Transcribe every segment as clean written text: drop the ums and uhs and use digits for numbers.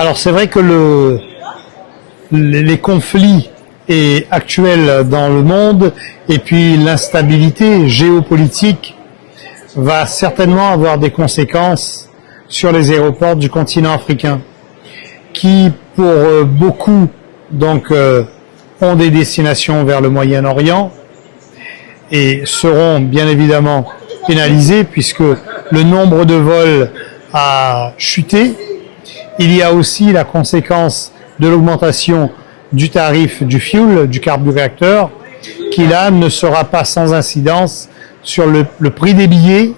Alors c'est vrai que les conflits actuels dans le monde et puis l'instabilité géopolitique va certainement avoir des conséquences sur les aéroports du continent africain qui, pour beaucoup, donc ont des destinations vers le Moyen-Orient et seront bien évidemment pénalisés puisque le nombre de vols a chuté. Il y a aussi la conséquence de l'augmentation du tarif du fuel, du carburéacteur, qui là ne sera pas sans incidence sur le prix des billets,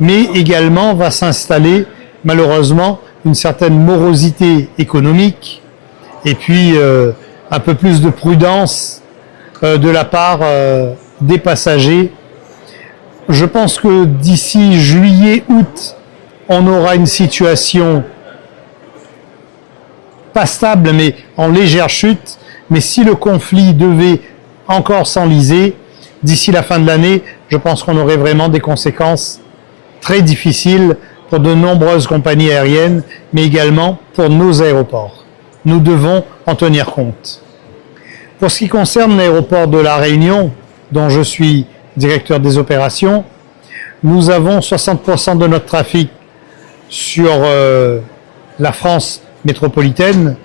mais également va s'installer malheureusement une certaine morosité économique et puis un peu plus de prudence de la part des passagers. Je pense que d'ici juillet-août, on aura une situation pas stable, mais en légère chute. Mais si le conflit devait encore s'enliser, d'ici la fin de l'année, je pense qu'on aurait vraiment des conséquences très difficiles pour de nombreuses compagnies aériennes, mais également pour nos aéroports. Nous devons en tenir compte. Pour ce qui concerne l'aéroport de La Réunion, dont je suis directeur des opérations, nous avons 60% de notre trafic sur la France métropolitaine,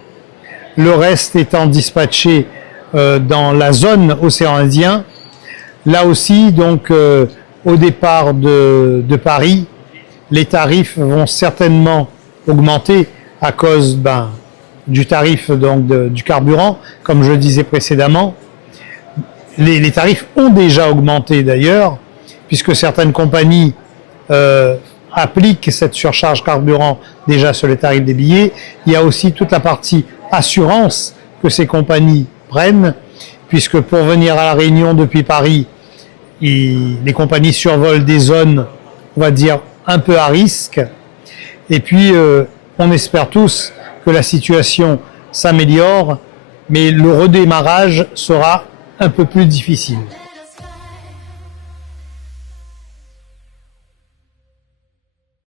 le reste étant dispatché dans la zone océan Indien. Là aussi, donc, au départ de Paris, les tarifs vont certainement augmenter à cause du tarif donc, du carburant, comme je le disais précédemment. Les tarifs ont déjà augmenté d'ailleurs, puisque certaines compagnies appliquent cette surcharge carburant déjà sur les tarifs des billets. Il y a aussi toute la partie assurance que ces compagnies prennent, puisque pour venir à La Réunion depuis Paris, les compagnies survolent des zones, on va dire, un peu à risque. Et puis, on espère tous que la situation s'améliore, mais le redémarrage sera un peu plus difficile.